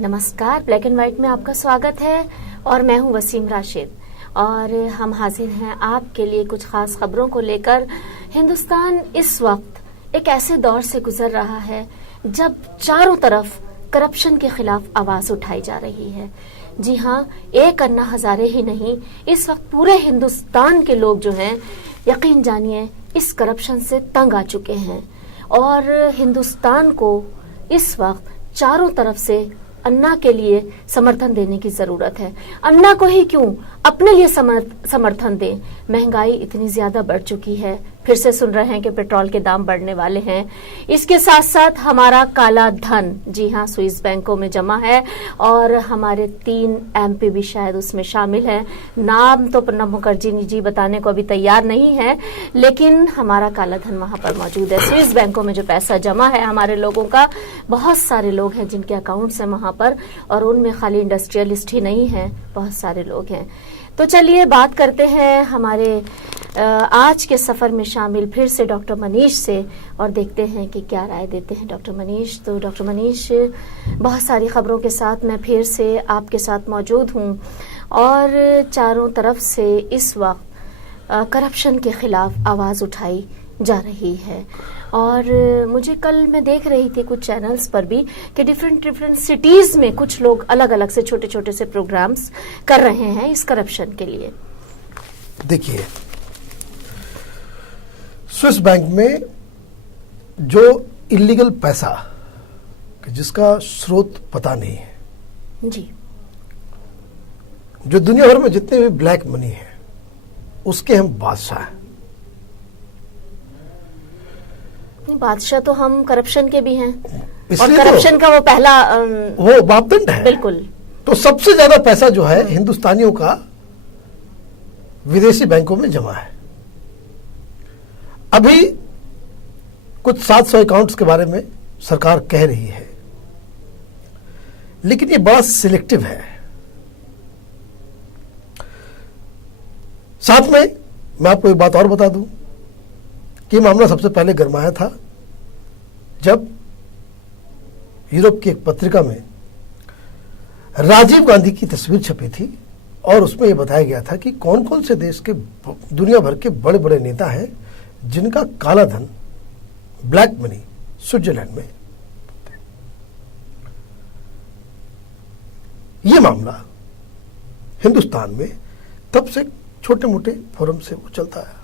नमस्कार, black and white में आपका स्वागत है और मैं हूं वसीम राशिद और हम हाजिर हैं आपके लिए कुछ खास खबरों को लेकर। हिंदुस्तान इस वक्त एक ऐसे दौर से गुजर रहा है जब चारों तरफ करप्शन के खिलाफ आवाज उठाई जा रही है। जी हाँ, एक अन्ना हजारे ही नहीं, इस वक्त पूरे हिंदुस्तान के लोग जो हैं, यकीन जानिए इस करप्शन से तंग आ चुके हैं और हिंदुस्तान को इस वक्त चारों तरफ से अन्ना के लिए समर्थन देने की जरूरत है। अन्ना को ही क्यों, अपने लिए समर्थन दें। महंगाई इतनी ज्यादा बढ़ चुकी है, फिर से सुन रहे हैं कि पेट्रोल के दाम बढ़ने वाले हैं। इसके साथ साथ हमारा काला धन, जी हाँ, स्विस बैंकों में जमा है और हमारे 3 MP भी शायद उसमें शामिल हैं। नाम तो प्रणब मुखर्जी जी बताने को अभी तैयार नहीं है, लेकिन हमारा काला धन वहां पर मौजूद है। स्विस बैंकों में जो पैसा जमा है हमारे लोगों का, बहुत सारे लोग हैं जिनके अकाउंट्स हैं वहां पर, और उनमें खाली इंडस्ट्रियलिस्ट ही नहीं है, बहुत सारे लोग हैं। तो चलिए बात करते हैं हमारे आज के सफर में शामिल फिर से डॉक्टर मनीष से और देखते हैं कि क्या राय देते हैं डॉक्टर मनीष। तो डॉक्टर मनीष, बहुत सारी खबरों के साथ मैं फिर से आपके साथ मौजूद हूं और चारों तरफ से इस वक्त करप्शन के खिलाफ आवाज उठाई जा रही है। और मुझे कल मैं देख रही थी कुछ चैनल्स पर भी कि डिफरेंट सिटीज में कुछ लोग अलग अलग से छोटे छोटे से प्रोग्राम्स कर रहे हैं इस करप्शन के लिए। देखिए, स्विस बैंक में जो इलीगल पैसा जिसका स्रोत पता नहीं है जी, जो दुनिया भर में जितने भी ब्लैक मनी है उसके हम बादशाह हैं। बादशाह तो हम करप्शन के भी हैं और इसलिए करप्शन का वो पहला वो मापदंड है। बिल्कुल। तो सबसे ज्यादा पैसा जो है हिंदुस्तानियों का विदेशी बैंकों में जमा है। अभी कुछ 700 अकाउंट्स के बारे में सरकार कह रही है, लेकिन ये बड़ा सिलेक्टिव है। साथ में मैं आपको एक बात और बता दूं कि मामला सबसे पहले गरमाया था जब यूरोप की एक पत्रिका में राजीव गांधी की तस्वीर छपी थी और उसमें यह बताया गया था कि कौन कौन से देश के, दुनिया भर के बड़े बड़े नेता हैं जिनका काला धन, ब्लैक मनी स्विट्जरलैंड में। यह मामला हिंदुस्तान में तब से छोटे मोटे फोरम से वो चलता है।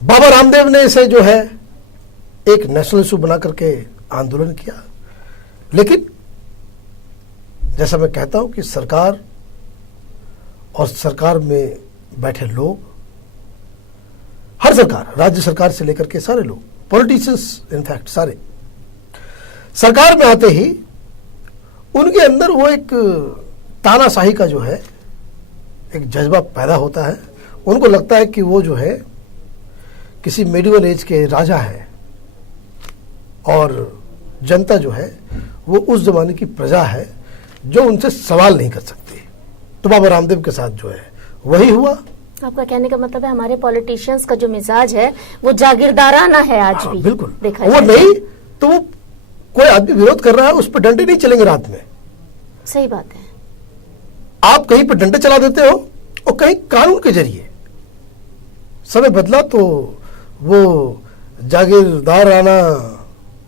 बाबा रामदेव ने इसे जो है एक नेशनल इशू बना करके आंदोलन किया, लेकिन जैसा मैं कहता हूं कि सरकार और सरकार में बैठे लोग, हर सरकार, राज्य सरकार से लेकर के सारे लोग, पॉलिटिशियंस इनफैक्ट सारे, सरकार में आते ही उनके अंदर वो एक तानाशाही का जो है एक जज्बा पैदा होता है। उनको लगता है कि वो जो है किसी मेडिवल एज के राजा है और जनता जो है वो उस जमाने की प्रजा है जो उनसे सवाल नहीं कर सकती। तो बाबा रामदेव के साथ जो है वही हुआ। आपका कहने का मतलब है हमारे पॉलिटिशियंस का जो मिजाज है वो जागीरदाराना है आज भी। बिल्कुल देखा वो नहीं तो वो कोई आदमी विरोध कर रहा है, उस पर डंडे नहीं चलेंगे रात में। सही बात है। आप कहीं पर डंडे चला देते हो और कहीं कानून के जरिए। समय बदला तो वो जागीरदाराना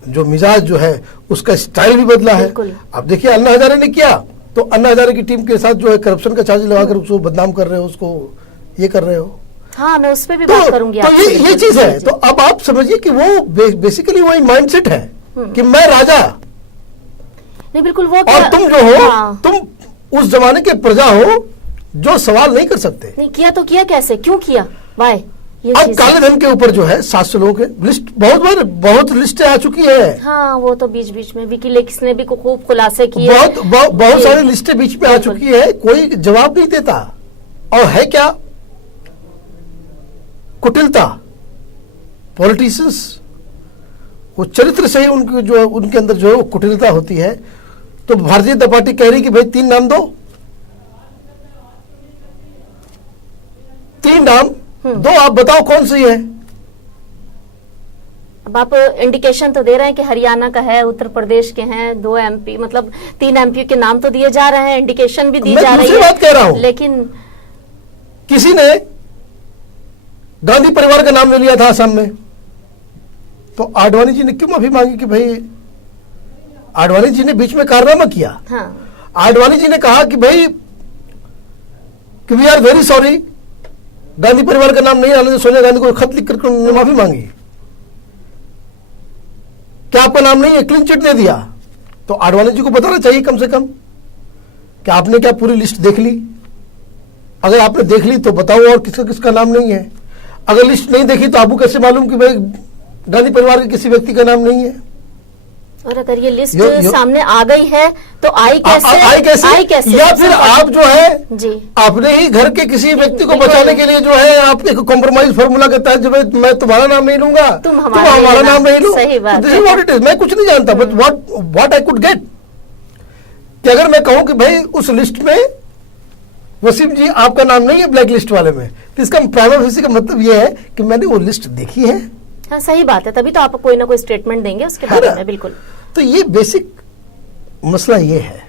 जो मिजाज जो है उसका स्टाइल भी बदला है। अब देखिए अन्ना हजारे ने किया, तो अन्ना हजारे की टीम के साथ जो है करप्शन का चार्ज लगाकर उसको बदनाम कर रहे हो, उसको ये कर रहे हो। हाँ, मैं उस पर भी बात करूंगी। तो ये चीज है। तो अब आप समझिए कि वो बेसिकली वही माइंडसेट है कि मैं राजा, नहीं बिल्कुल वो, और तुम जो हो, तुम उस जमाने के प्रजा हो जो सवाल नहीं कर सकते। नहीं किया तो किया कैसे, क्यों किया, वाई। अब काले धन के ऊपर जो है 700 लोगों के लिस्ट, बहुत लिस्टें आ चुकी है। हाँ, वो तो बीच बीच में विकीलीक्स ने भी खूब खुलासे किए। बहुत सारी लिस्टें बीच में आ चुकी है, कोई जवाब नहीं देता। और है क्या कुटिलता। पॉलिटिशियंस वो चरित्र से ही उनके जो उनके अंदर जो है वो कुटिलता होती है। तो भारतीय जनता पार्टी कह रही कि भाई 3 नाम दो, 3 नाम दो, आप बताओ कौन सी है। अब आप इंडिकेशन तो दे रहे हैं कि हरियाणा का है, उत्तर प्रदेश के हैं, 2 MP, मतलब 3 MP के नाम तो दिए जा रहे हैं, इंडिकेशन भी दी जा रही है। बात कह रहा हूं, लेकिन किसी ने गांधी परिवार का नाम ले लिया था असम में, तो आडवाणी जी ने क्यों माफी मांगी कि भाई, आडवाणी जी ने बीच में कारनामा किया। हाँ, आडवाणी जी ने कहा कि भाई कि we are very sorry, Gandhi परिवार का नाम नहीं आने, सोनिया गांधी को खत लिखकर उन्होंने माफी मांगी। क्या आपका नाम नहीं है, क्लीन चिट दे दिया। तो आडवाणी जी को बताना चाहिए कम से कम कि आपने क्या पूरी लिस्ट देख ली। अगर आपने देख ली तो बताओ और किसका किसका नाम नहीं है। अगर लिस्ट नहीं देखी तो आपको कैसे मालूम कि भाई गांधी परिवार के किसी व्यक्ति का नाम नहीं है। और अगर ये लिस्ट सामने आ गई है तो आई कैसे? आई कैसे? या फिर आप जो है जी अपने ही घर के किसी व्यक्ति को बचाने के लिए जो है आप एक कॉम्प्रोमाइज फॉर्मूला के तहत जो है मैं तुम्हारा नाम नहीं लूंगा, तुम हमारा नाम नहीं लो। सही बात this is what it is. मैं कुछ नहीं जानता, but what I could get कि अगर मैं कहूं कि भाई उस लिस्ट में वसीम जी आपका नाम नहीं है ब्लैक लिस्ट वाले में, तो इसका प्राइमा फेसी का मतलब यह है कि मैंने वो लिस्ट देखी है। हाँ, सही बात है, तभी तो आप कोई ना कोई स्टेटमेंट देंगे उसके बारे में। बिल्कुल, तो ये बेसिक मसला ये है,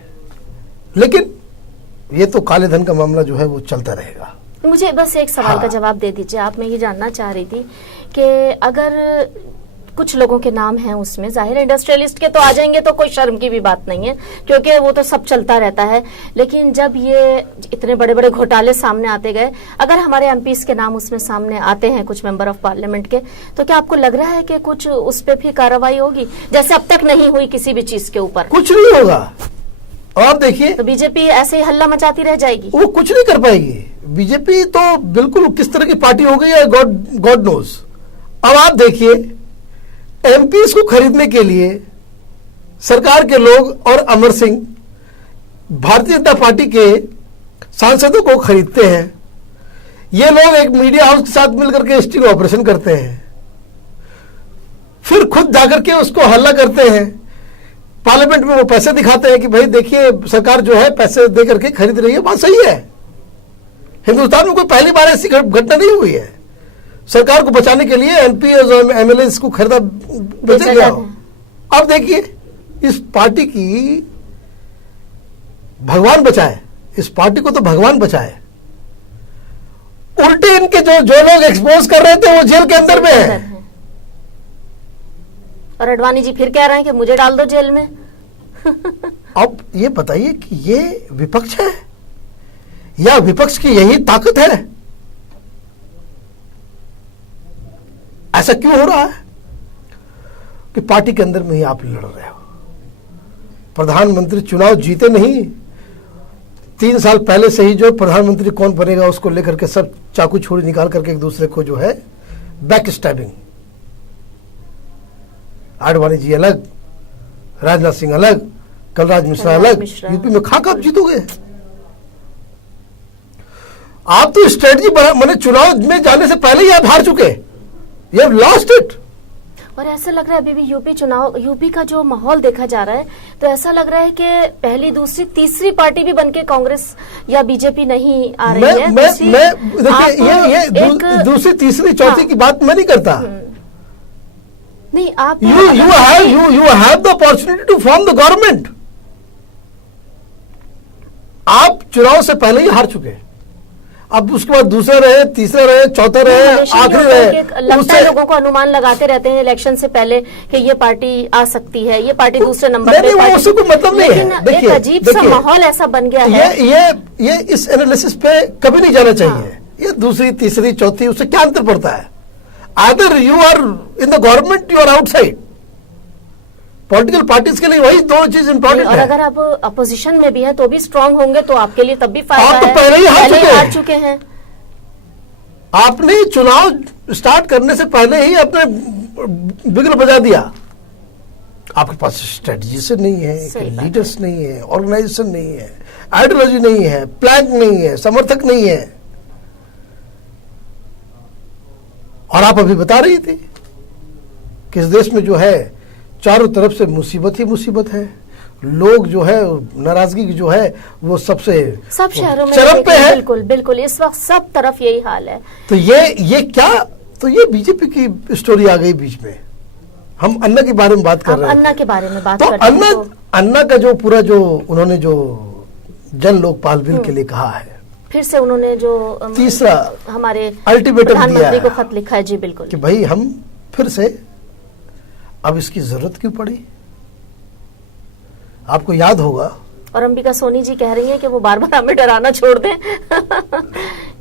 लेकिन ये तो काले धन का मामला जो है वो चलता रहेगा। मुझे बस एक सवाल का जवाब दे दीजिए आप। मैं ये जानना चाह रही थी कि अगर कुछ लोगों के नाम हैं उसमें, जाहिर है इंडस्ट्रियलिस्ट के तो आ जाएंगे तो कोई शर्म की भी बात नहीं है, क्योंकि वो तो सब चलता रहता है। लेकिन जब ये इतने बड़े बड़े घोटाले सामने आते गए, अगर हमारे एमपीज के नाम उसमें सामने आते हैं, कुछ मेंबर ऑफ पार्लियामेंट के, तो क्या आपको लग रहा है कि कुछ उस पर भी कार्रवाई होगी, जैसे अब तक नहीं हुई किसी भी चीज के ऊपर? कुछ नहीं होगा। और देखिए, तो बीजेपी ऐसे ही हल्ला मचाती रह जाएगी, वो कुछ नहीं कर पाएगी। बीजेपी तो बिल्कुल किस तरह की पार्टी हो गई है, गॉड नोज। अब आप देखिए, एमपीज को खरीदने के लिए सरकार के लोग और अमर सिंह भारतीय जनता पार्टी के सांसदों को खरीदते हैं। ये लोग एक मीडिया हाउस के साथ मिलकर के स्टिंग ऑपरेशन करते हैं, फिर खुद जाकर के उसको हल्ला करते हैं। पार्लियामेंट में वो पैसे दिखाते हैं कि भाई देखिए सरकार जो है पैसे दे करके खरीद रही है। बात सही है, हिंदुस्तान में कोई पहली बार ऐसी घटना नहीं हुई है। सरकार को बचाने के लिए एमपी और एमएलए को खरीदा बेचा गया। अब देखिए, इस पार्टी की भगवान बचाए, इस पार्टी को तो भगवान बचाए, उल्टे इनके जो लोग एक्सपोज कर रहे थे वो जेल के अंदर में है। और अडवाणी जी फिर कह रहे हैं कि मुझे डाल दो जेल में। अब ये बताइए कि ये विपक्ष है या विपक्ष की यही ताकत है? ऐसा क्यों हो रहा है कि पार्टी के अंदर में ही आप लड़ रहे हो? प्रधानमंत्री चुनाव जीते नहीं, 3 साल पहले से ही जो प्रधानमंत्री कौन बनेगा उसको लेकर के सब चाकू छुरी निकाल करके एक दूसरे को जो है बैक स्टैबिंग। आडवाणी जी अलग, राजनाथ सिंह अलग, कलराज मिश्रा अलग। यूपी में खा कब जीतोगे? आप तो स्ट्रेटजी मैंने चुनाव में जाने से पहले ही आप हार चुके, You have lost it. और ऐसा लग रहा है अभी भी यूपी का जो माहौल देखा जा रहा है, तो ऐसा लग रहा है कि पहली, दूसरी, तीसरी पार्टी भी बनके कांग्रेस या बीजेपी नहीं आ रही है। देखिए, ये दूसरी, तीसरी, चौथी की बात मैं नहीं करता। नहीं, आप you have the opportunity to form the government. आप चुनाव से पहले ही हार चुके, अब उसके बाद दूसरा रहे, तीसरा रहे, चौथा रहे, आखिरी रहे। लगता है लोगों को अनुमान लगाते रहते हैं इलेक्शन से पहले कि ये पार्टी आ सकती है, ये पार्टी दूसरे नंबर पे। नहीं, उससे कोई मतलब नहीं है। एक अजीब सा माहौल ऐसा बन गया है। ये इस एनालिसिस पे कभी नहीं जाना चाहिए। ये दूसरी, तीसरी, चौथी, उससे क्या अंतर पड़ता है? Either you are in the government, you are outside. Political parties के लिए वही दो चीज इंपॉर्टेंट है। और अगर आप अपोजिशन में भी हैं तो भी स्ट्रांग होंगे, तो आपके लिए तब भी फायदा है। आप तो पहले ही हार चुके हैं। आपने चुनाव स्टार्ट करने से पहले ही अपने बिगल बजा दिया। आपके पास स्ट्रेटजी से नहीं है, लीडर्स नहीं है, ऑर्गेनाइजेशन नहीं है, आइडियोलॉजी नहीं है, प्लान नहीं है, समर्थक नहीं है। और आप अभी बता रही थी कि इस देश में जो है चारों तरफ से मुसीबत ही मुसीबत है। लोग जो है नाराजगी जो है वो सब शहरों में चरम पे है। बिल्कुल बिल्कुल, इस वक्त सब तरफ यही हाल है। तो ये क्या, तो ये बीजेपी की स्टोरी आ गई बीच में। हम अन्ना के बारे में बात कर आप रहे हैं। अन्ना के बारे में बात तो करते हैं अन्ना, अन्ना का जो पूरा जो उन्होंने जो जन लोकपाल बिल के लिए कहा है, फिर से उन्होंने जो तीसरा हमारे अल्टीमेटम दिया प्रधानमंत्री को है खत लिखा है। जी बिल्कुल, कि भाई हम फिर से, अब इसकी जरूरत क्यों पड़ी? आपको याद होगा, और अंबिका सोनी जी कह रही हैं कि वो बार बार हमें डराना छोड़ दें।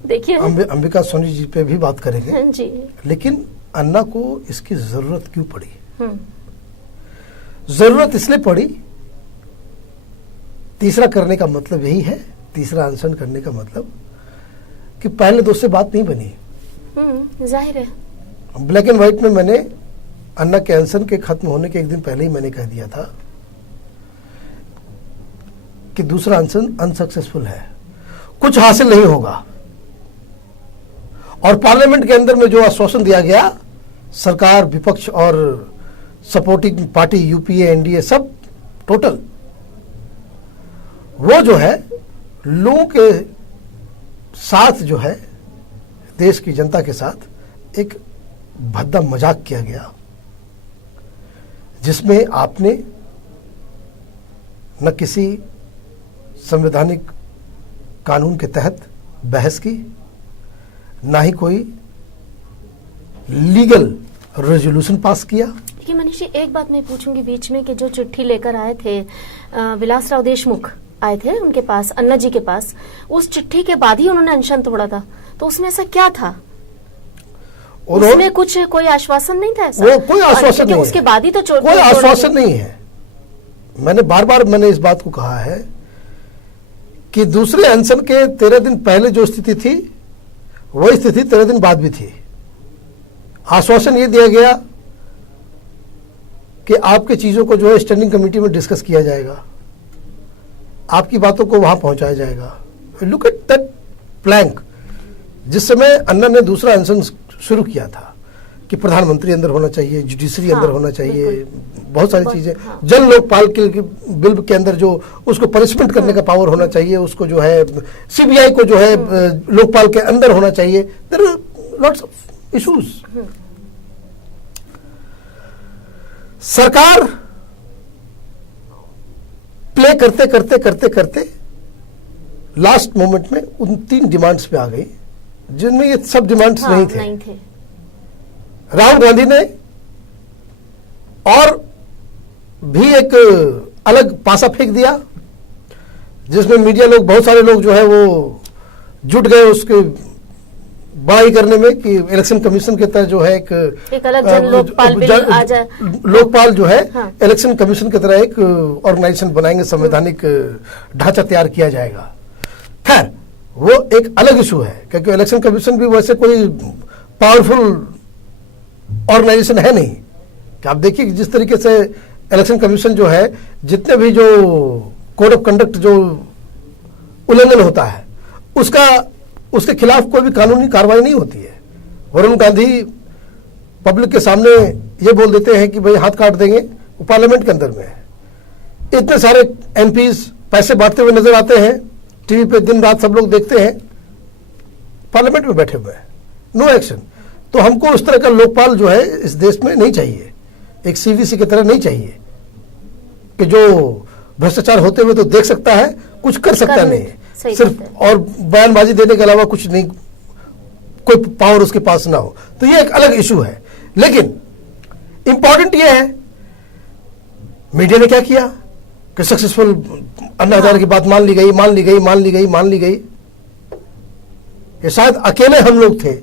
देखिए, अंबिका सोनी जी पे भी बात करेंगे जी, लेकिन अन्ना को इसकी जरूरत क्यों पड़ी? हम्म, जरूरत इसलिए पड़ी, तीसरा करने का मतलब यही है, तीसरा अनशन करने का मतलब कि पहले दोस्त से बात नहीं बनी। जाहिर है। ब्लैक एंड व्हाइट में मैंने अन्ना के अनशन के खत्म होने के एक दिन पहले ही मैंने कह दिया था कि दूसरा अनशन अनसक्सेसफुल है, कुछ हासिल नहीं होगा। और पार्लियामेंट के अंदर में जो आश्वासन दिया गया, सरकार, विपक्ष और सपोर्टिंग पार्टी यूपीए, एनडीए सब टोटल, वो जो है लोगों के साथ जो है, देश की जनता के साथ एक भद्दा मजाक किया गया, जिसमें आपने न किसी संवैधानिक कानून के तहत बहस की, ना ही कोई लीगल रेजोल्यूशन पास किया। देखिए मनीष जी, एक बात मैं पूछूंगी बीच में कि जो चिट्ठी लेकर आए थे विलासराव देशमुख आए थे उनके पास, अन्ना जी के पास, उस चिट्ठी के बाद ही उन्होंने अनशन तोड़ा था, तो उसमें ऐसा क्या था? उसमें कुछ कोई आश्वासन नहीं था ऐसा? वो कोई आश्वासन नहीं, उसके बाद ही तो कोई आश्वासन नहीं है। मैंने बार बार इस बात को कहा है कि दूसरे अनशन के 13 दिन पहले जो स्थिति थी, वही स्थिति 13 दिन बाद भी थी। आश्वासन ये दिया गया कि आपके चीजों को जो है स्टैंडिंग कमेटी में डिस्कस किया जाएगा, आपकी बातों को वहां पहुंचाया जाएगा। Look at that plank. जिस समय अन्ना ने दूसरा अनशन शुरू किया था कि प्रधानमंत्री अंदर होना चाहिए, जुडिशरी अंदर होना चाहिए, बहुत सारी चीजें, जन लोकपाल के बिल के अंदर जो उसको पनिशमेंट करने का पावर होना चाहिए, उसको जो है सीबीआई को जो है लोकपाल के अंदर होना चाहिए। There are lots of issues. सरकार प्ले करते करते करते करते लास्ट मोमेंट में उन 3 डिमांड्स पे आ गई, जिनमें ये सब डिमांड्स नहीं थे। राहुल गांधी ने और भी एक अलग पासा फेंक दिया, जिसमें मीडिया लोग, बहुत सारे लोग जो है वो जुट गए उसके बड़ाई करने में कि इलेक्शन कमीशन के तरह जो है एक अलग जन लोकपाल बिल आ जाए। लोकपाल जो है हाँ। इलेक्शन कमीशन की तरह एक ऑर्गेनाइजेशन बनाएंगे, संवैधानिक ढांचा तैयार किया जाएगा। खैर वो एक अलग इशू है, क्योंकि इलेक्शन कमीशन भी वैसे कोई पावरफुल ऑर्गेनाइजेशन है नहीं। कि आप देखिए कि जिस तरीके से इलेक्शन कमीशन जो है, जितने भी जो कोड ऑफ कंडक्ट जो उल्लंघन होता है, उसके खिलाफ कोई भी कानूनी कार्रवाई नहीं होती है। वरुण गांधी पब्लिक के सामने ये बोल देते हैं कि भाई हाथ काट देंगे, वो पार्लियामेंट के अंदर में है। इतने सारे एमपीज पैसे बांटते हुए नजर आते हैं, टीवी पे दिन रात सब लोग देखते हैं, पार्लियामेंट में बैठे हुए हैं, नो एक्शन। तो हमको उस तरह का लोकपाल जो है इस देश में नहीं चाहिए, एक सीवीसी की तरह नहीं चाहिए कि जो भ्रष्टाचार होते हुए तो देख सकता है, कुछ कर सकता नहीं, सिर्फ और बयानबाजी देने के अलावा कुछ नहीं, कोई पावर उसके पास ना हो। तो ये एक अलग इशू है। लेकिन इंपॉर्टेंट ये है, मीडिया ने क्या किया कि सक्सेसफुल अन्ना हजारे की बात मान ली गई, मान ली गई, मान ली गई, मान ली गई। ये शायद अकेले हम लोग थे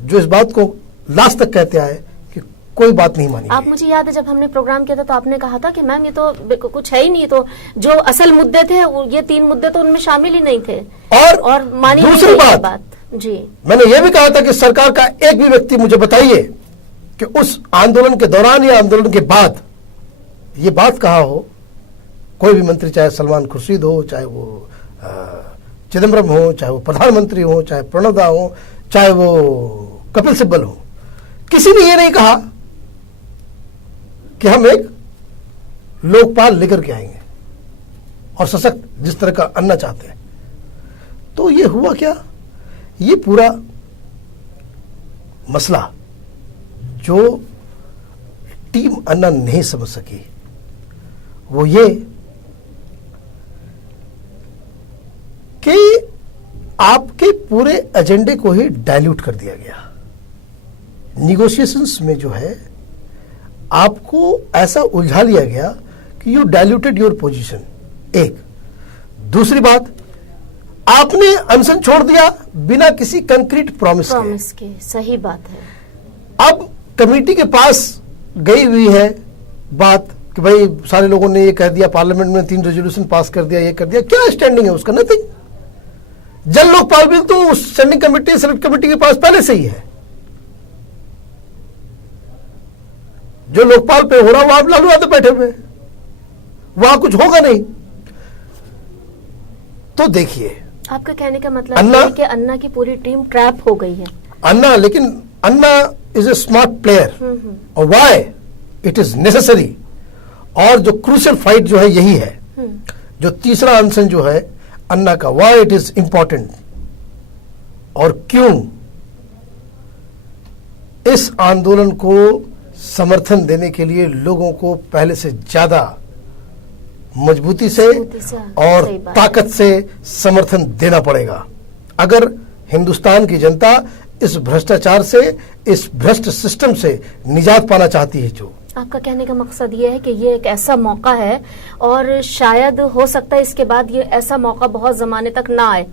जो इस बात को लास्ट तक कहते आए कि कोई बात नहीं मानी। आप, मुझे याद है जब हमने प्रोग्राम किया था तो आपने कहा था कि मैम ये तो कुछ है ही नहीं, तो जो असल मुद्दे थे ये 3 मुद्दे तो उनमें शामिल ही नहीं थे। और मानी दूसरी बात जी, मैंने ये भी कहा था कि सरकार का एक भी व्यक्ति मुझे बताइए कि उस आंदोलन के दौरान या आंदोलन के बाद ये बात कहा हो, कोई भी मंत्री, चाहे सलमान खुर्शीद हो, चाहे वो चिदम्बरम हो, चाहे वो प्रधानमंत्री हो, चाहे प्रणब दा हो, चाहे वो कपिल सिब्बल हो, किसी ने ये नहीं कहा कि हम एक लोकपाल लेकर के आएंगे और सशक्त जिस तरह का अन्ना चाहते हैं। तो ये हुआ क्या, ये पूरा मसला जो टीम अन्ना नहीं समझ सकी वो ये कि आपके पूरे एजेंडे को ही डाइल्यूट कर दिया गया। निगोशिएशंस में जो है आपको ऐसा उलझा लिया गया कि यू डाइल्यूटेड योर पोजीशन। एक दूसरी बात, आपने अनशन छोड़ दिया बिना किसी कंक्रीट प्रॉमिस के। सही बात है। अब कमेटी के पास गई हुई है बात कि भाई सारे लोगों ने ये कह दिया, पार्लियामेंट में 3 रेजोल्यूशन पास कर दिया, ये कर दिया, क्या स्टैंडिंग है उसका? नथिंग। जन लोकपाल बिल तो स्टैंडिंग कमेटी, सेलेक्ट कमेटी के पास पहले से ही है। जो लोकपाल पे हो रहा वहां लालू यादव बैठे हुए, वहां कुछ होगा नहीं। तो देखिए, आपका कहने का मतलब है कि अन्ना की पूरी टीम ट्रैप हो गई है। अन्ना, लेकिन अन्ना इज ए स्मार्ट प्लेयर और व्हाई इट इज नेसेसरी। और जो क्रूशियल फाइट जो है यही है, जो तीसरा अनशन जो है अन्ना का, व्हाई इट इज इंपॉर्टेंट और क्यों इस आंदोलन को समर्थन देने के लिए लोगों को पहले से ज्यादा मजबूती से और ताकत से समर्थन देना पड़ेगा अगर हिंदुस्तान की जनता इस भ्रष्टाचार से, इस भ्रष्ट सिस्टम से निजात पाना चाहती है। जो आपका कहने का मकसद ये है कि ये एक ऐसा मौका है और शायद हो सकता है इसके बाद ये ऐसा मौका बहुत जमाने तक ना आए,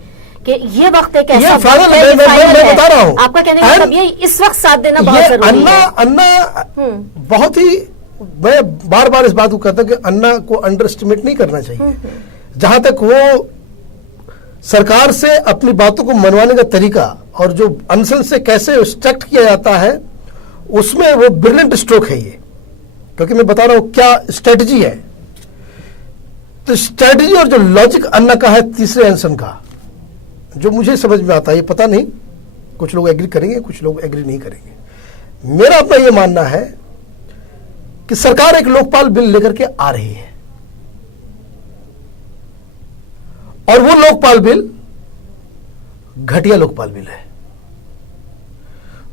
कि ये वक्त एक ऐसा वक्त है, मैं बता रहा हूं। आपका कहने का मतलब ये इस वक्त साथ देना बहुत जरूरी है। अन्ना बहुत ही, मैं बार बार इस बात को कहता हूं कि अन्ना को अंडर एस्टिमेट नहीं करना चाहिए। जहां तक वो सरकार से अपनी बातों को मनवाने का तरीका और जो अनशन से कैसे एक्सट्रैक्ट किया जाता है, उसमें वो ब्रिलियंट स्ट्रोक है ये। क्योंकि मैं बता रहा हूं क्या स्ट्रेटजी है। तो स्ट्रेटजी और जो लॉजिक अन्ना का है तीसरे अनशन का, जो मुझे समझ में आता है, ये पता नहीं कुछ लोग एग्री करेंगे, कुछ लोग एग्री नहीं करेंगे। मेरा अपना ये मानना है कि सरकार एक लोकपाल बिल लेकर के आ रही है और वो लोकपाल बिल घटिया लोकपाल बिल है।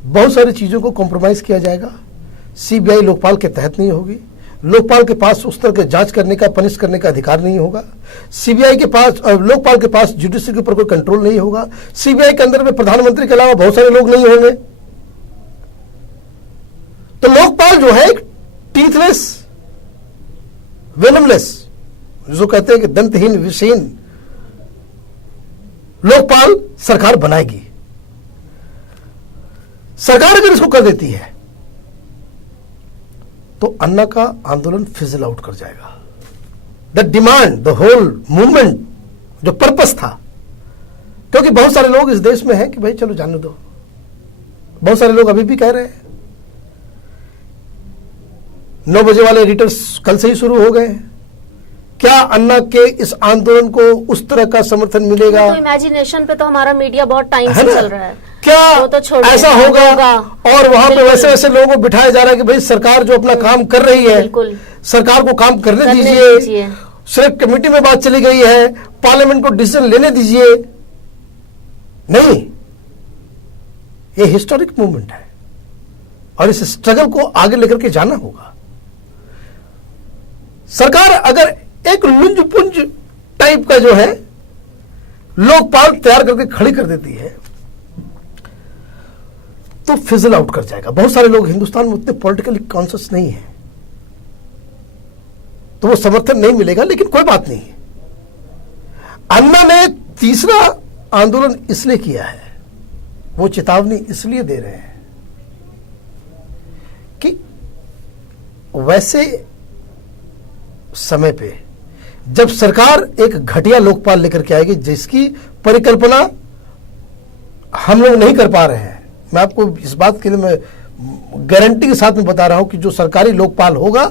बहुत सारी चीजों को कॉम्प्रोमाइज किया जाएगा। सीबीआई लोकपाल के तहत नहीं होगी। लोकपाल के पास उस तरह के जांच करने का, पनिश करने का अधिकार नहीं होगा। सीबीआई के पास, लोकपाल के पास जुडिशरी के ऊपर कोई कंट्रोल नहीं होगा। सीबीआई के अंदर में प्रधानमंत्री के अलावा बहुत सारे लोग नहीं होंगे। तो लोकपाल जो है टीथलेस, वेनमलेस, जो कहते हैं कि दंतहीन, विषहीन लोकपाल सरकार बनाएगी। सरकार अगर इसको कर देती है तो अन्ना का आंदोलन फिजल आउट कर जाएगा। The demand, the whole movement, जो पर्पस था, क्योंकि बहुत सारे लोग इस देश में हैं कि भाई चलो जाने दो। बहुत सारे लोग अभी भी कह रहे हैं। 9 बजे वाले एडिटर्स कल से ही शुरू हो गए। क्या अन्ना के इस आंदोलन को उस तरह का समर्थन मिलेगा? तो इमेजिनेशन पे तो हमारा मीडिया बहुत टाइम से चल रहा है। क्या तो ऐसा होगा? और वहां पे वैसे वैसे लोगों को बिठाया जा रहा है कि भाई सरकार जो अपना काम कर रही है, सरकार को काम करने दीजिए। सिर्फ कमेटी में बात चली गई है, पार्लियामेंट को डिसीजन लेने दीजिए। नहीं, ये हिस्टोरिक मूवमेंट है और इस स्ट्रगल को आगे लेकर के जाना होगा। सरकार अगर एक लुंज-पुंज टाइप का जो है लोकपाल तैयार करके खड़ी कर देती है तो फिजल आउट कर जाएगा। बहुत सारे लोग हिंदुस्तान में उतने पॉलिटिकली कॉन्शियस नहीं है, तो वो समर्थन नहीं मिलेगा। लेकिन कोई बात नहीं, अन्ना ने तीसरा आंदोलन इसलिए किया है, वो चेतावनी इसलिए दे रहे हैं कि वैसे समय पे जब सरकार एक घटिया लोकपाल लेकर के आएगी जिसकी परिकल्पना हम लोग नहीं कर पा रहे हैं, मैं आपको इस बात के लिए मैं गारंटी के साथ में बता रहा हूं कि जो सरकारी लोकपाल होगा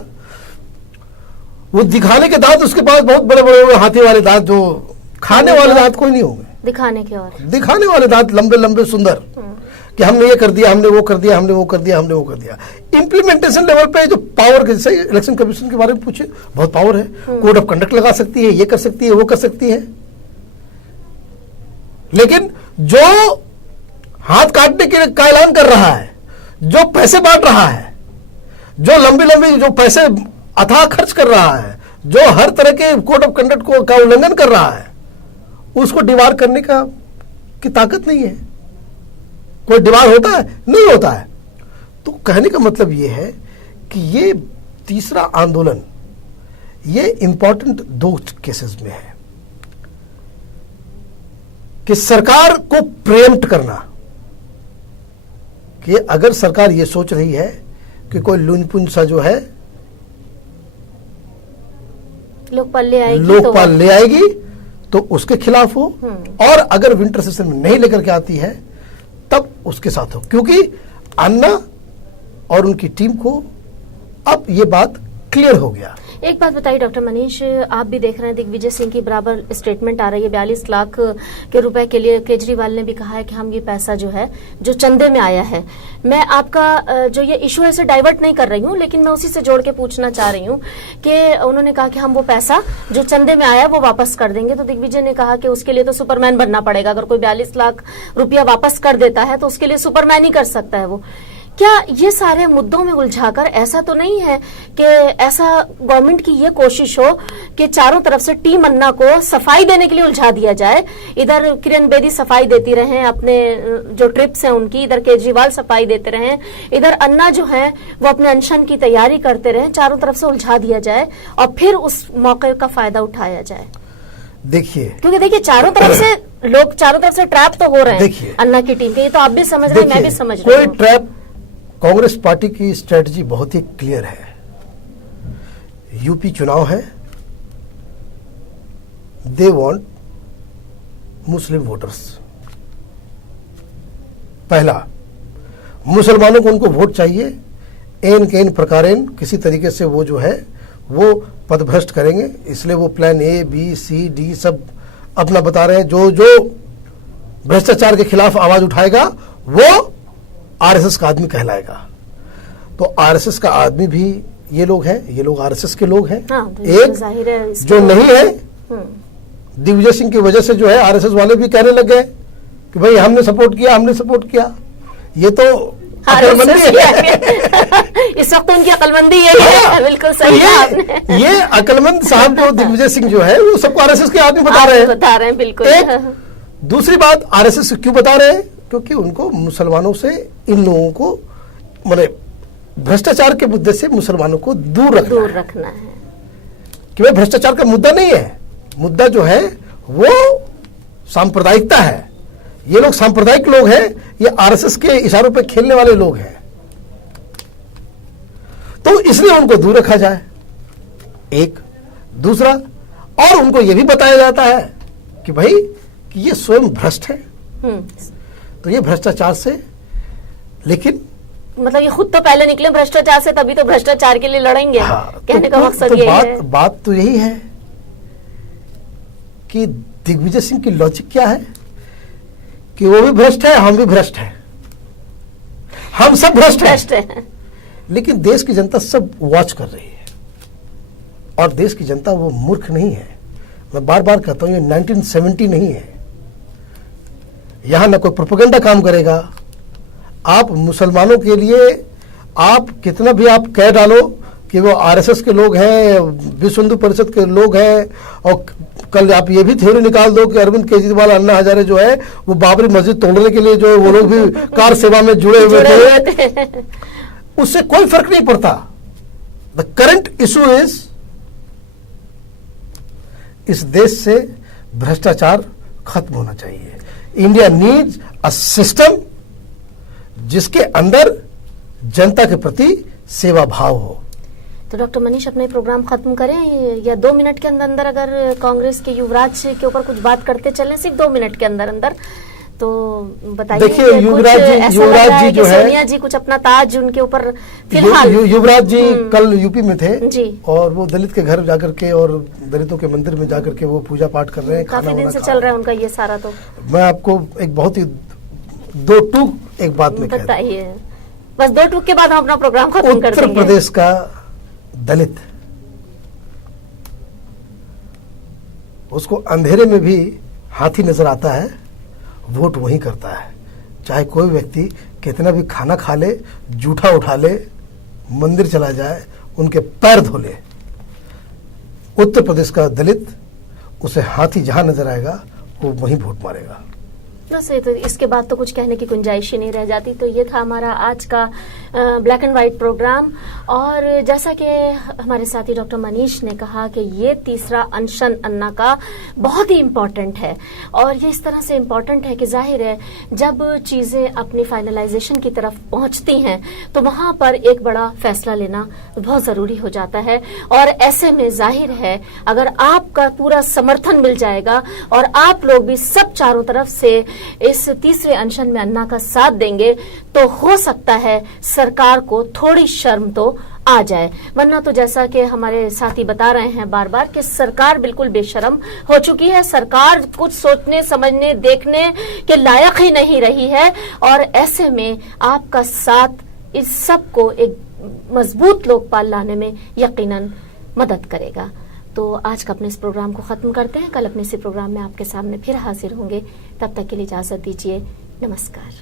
वो दिखाने के दांत उसके पास बहुत बड़े बड़े होंगे, हाथी वाले दांत। जो खाने वाले दांत कोई नहीं होंगे, दिखाने वाले दांत लंबे लंबे सुंदर, कि हमने ये कर दिया, हमने वो कर दिया, हमने वो कर दिया, हमने वो कर दिया। इंप्लीमेंटेशन लेवल पे जो पावर के, जैसे इलेक्शन कमीशन के बारे में पूछे, बहुत पावर है। कोड ऑफ कंडक्ट लगा सकती है, ये कर सकती है, वो कर सकती है। लेकिन जो हाथ काटने का ऐलान कर रहा है, जो पैसे बांट रहा है, जो लंबी लंबी जो पैसे अथाह खर्च कर रहा है, जो हर तरह के कोड ऑफ कंडक्ट का उल्लंघन कर रहा है, उसको दीवार करने की ताकत नहीं है। कोई दीवार होता है? नहीं होता है। तो कहने का मतलब ये है कि ये तीसरा आंदोलन ये इंपॉर्टेंट 2 केसेस में है कि सरकार को प्रेम्प्ट करना, कि अगर सरकार ये सोच रही है कि कोई लुनपुन सा जो है लोकपाल ले आएगी तो उसके खिलाफ हो, और अगर विंटर सेशन में नहीं लेकर के आती है तब उसके साथ हो, क्योंकि अन्ना और उनकी टीम को अब ये बात क्लियर हो गया। एक बात बताइए डॉक्टर मनीष, आप भी देख रहे हैं दिग्विजय सिंह की बराबर स्टेटमेंट आ रही है, 42 लाख के रुपए के लिए केजरीवाल ने भी कहा है कि हम ये पैसा जो है जो चंदे में आया है, मैं आपका जो ये इशू है इसे डाइवर्ट नहीं कर रही हूँ, लेकिन मैं उसी से जोड़ के पूछना चाह रही हूँ कि उन्होंने कहा कि हम वो पैसा जो चंदे में आया वो वापस कर देंगे, तो दिग्विजय ने कहा कि उसके लिए तो सुपरमैन बनना पड़ेगा, अगर कोई 42 लाख रुपया वापस कर देता है तो उसके लिए सुपरमैन ही कर सकता है वो। क्या ये सारे मुद्दों में उलझाकर ऐसा तो नहीं है कि ऐसा गवर्नमेंट की ये कोशिश हो कि चारों तरफ से टीम अन्ना को सफाई देने के लिए उलझा दिया जाए, इधर किरण बेदी सफाई देती रहे अपने जो ट्रिप्स हैं उनकी, इधर केजरीवाल सफाई देते रहे, इधर अन्ना जो है वो अपने अनशन की तैयारी करते रहे, चारों तरफ से उलझा दिया जाए और फिर उस मौके का फायदा उठाया जाए? देखिए, क्योंकि देखिए चारों तरफ से लोग चारों तरफ से ट्रैप तो हो रहे हैं अन्ना की टीम के, ये तो आप भी समझ रहे हैं, मैं भी समझ रही हूँ। कोई ट्रैप, कांग्रेस पार्टी की स्ट्रेटजी बहुत ही क्लियर है। यूपी चुनाव है, दे वांट मुस्लिम वोटर्स। पहला, मुसलमानों को उनको वोट चाहिए, एन के एन प्रकारेन किसी तरीके से वो जो है वो पदभ्रष्ट करेंगे, इसलिए वो plan A B C D सब अपना बता रहे हैं। जो जो भ्रष्टाचार के खिलाफ आवाज उठाएगा वो आरएसएस का आदमी कहलाएगा। तो आरएसएस का आदमी भी ये लोग हैं, ये लोग आरएसएस के लोग हैं। हाँ, तो एक जो नहीं है, दिग्विजय सिंह की वजह से जो है आरएसएस वाले भी कहने लग गए कि भाई हमने सपोर्ट किया, हमने सपोर्ट किया। ये तो अकलमंदी है। इस वक्त उनकी अकलमंदी है, बिल्कुल सही कहा आपने। ये अकलमंद साहब जो दिग्विजय सिंह जो है वो सबको आरएसएस के आदमी बता रहे हैं, बिल्कुल। दूसरी बात, आरएसएस क्यों बता रहे हैं? क्योंकि उनको मुसलमानों से, इन लोगों को माने भ्रष्टाचार के मुद्दे से मुसलमानों को दूर रखना है। कि भाई भ्रष्टाचार का मुद्दा नहीं है, मुद्दा जो है वो सांप्रदायिकता है। ये लोग सांप्रदायिक लोग हैं, ये आरएसएस के इशारों पे खेलने वाले लोग हैं, तो इसलिए उनको दूर रखा जाए। एक दूसरा, और उनको यह भी बताया जाता है कि भाई कि ये स्वयं भ्रष्ट है, तो ये भ्रष्टाचार से, लेकिन मतलब ये खुद तो पहले निकले भ्रष्टाचार से, तभी तो भ्रष्टाचार के लिए लड़ेंगे। हाँ, कहने का मकसद ये है। बात तो यही है कि दिग्विजय सिंह की लॉजिक क्या है कि वो भी भ्रष्ट है, हम भी भ्रष्ट हैं, हम सब भ्रष्ट हैं। लेकिन देश की जनता सब वॉच कर रही है, और देश की जनता वो मूर्ख नहीं है। मैं बार बार कहता हूं, ये 1970 नहीं है। यहां ना कोई प्रोपेगेंडा काम करेगा। आप मुसलमानों के लिए आप कितना भी आप कह डालो कि वो आरएसएस के लोग हैं, विश्व हिंदू परिषद के लोग हैं, और कल आप ये भी थ्योरी निकाल दो कि अरविंद केजरीवाल, अन्ना हजारे जो है वो बाबरी मस्जिद तोड़ने के लिए जो है वो लोग भी कार सेवा में जुड़े हुए थे, उससे कोई फर्क नहीं पड़ता। द करंट इशू इज, इस देश से भ्रष्टाचार खत्म होना चाहिए। इंडिया नीड्स अ सिस्टम जिसके अंदर जनता के प्रति सेवा भाव हो। तो डॉक्टर मनीष, अपने प्रोग्राम खत्म करें या 2 मिनट के अंदर अंदर अगर कांग्रेस के युवराज के ऊपर कुछ बात करते चलें, सिर्फ 2 मिनट के अंदर अंदर, तो बताइए। देखिए, युवराज जी जो है, सोनिया जी कुछ अपना ताज उनके ऊपर फिलहाल, युवराज जी कल यूपी में थे जी, और वो दलित के घर जाकर के और दलितों के मंदिर में जाकर के वो पूजा पाठ कर रहे हैं। काफी दिन से चल रहा है उनका ये सारा। तो मैं आपको एक बहुत ही 2 टूक एक बात में बताइए, बस 2 टूक के बाद हम अपना प्रोग्राम खत्म कर देंगे। उत्तर प्रदेश का दलित, उसको अंधेरे में भी हाथी नजर आता है, वोट वही करता है। चाहे कोई व्यक्ति कितना भी खाना खा ले, जूठा उठा ले, मंदिर चला जाए, उनके पैर धो ले। उत्तर प्रदेश का दलित, उसे हाथी जहां नजर आएगा वो वहीं वोट मारेगा। बस तो इसके बाद तो कुछ कहने की गुंजाइश ही नहीं रह जाती। तो ये था हमारा आज का ब्लैक एंड व्हाइट प्रोग्राम। और जैसा कि हमारे साथी डॉक्टर मनीष ने कहा कि ये तीसरा अनशन अन्ना का बहुत ही इम्पोर्टेंट है, और ये इस तरह से इम्पोर्टेंट है कि जाहिर है जब चीज़ें अपनी फाइनलाइजेशन की तरफ पहुंचती हैं तो वहां पर एक बड़ा फैसला लेना बहुत ज़रूरी हो जाता है। और ऐसे में जाहिर है अगर आपका पूरा समर्थन मिल जाएगा और आप लोग भी सब चारों तरफ से इस तीसरे अनशन में अन्ना का साथ देंगे तो हो सकता है सरकार को थोड़ी शर्म तो आ जाए। वरना तो जैसा कि हमारे साथी बता रहे हैं बार बार कि सरकार बिल्कुल बेशर्म हो चुकी है। सरकार कुछ सोचने समझने देखने के लायक ही नहीं रही है, और ऐसे में आपका साथ इस सब को एक मजबूत लोकपाल लाने में यकीनन मदद करेगा। तो आज का अपने इस प्रोग्राम को खत्म करते हैं। कल अपने इसी प्रोग्राम में आपके सामने फिर हाजिर होंगे। तब तक के लिए इजाजत दीजिए। नमस्कार।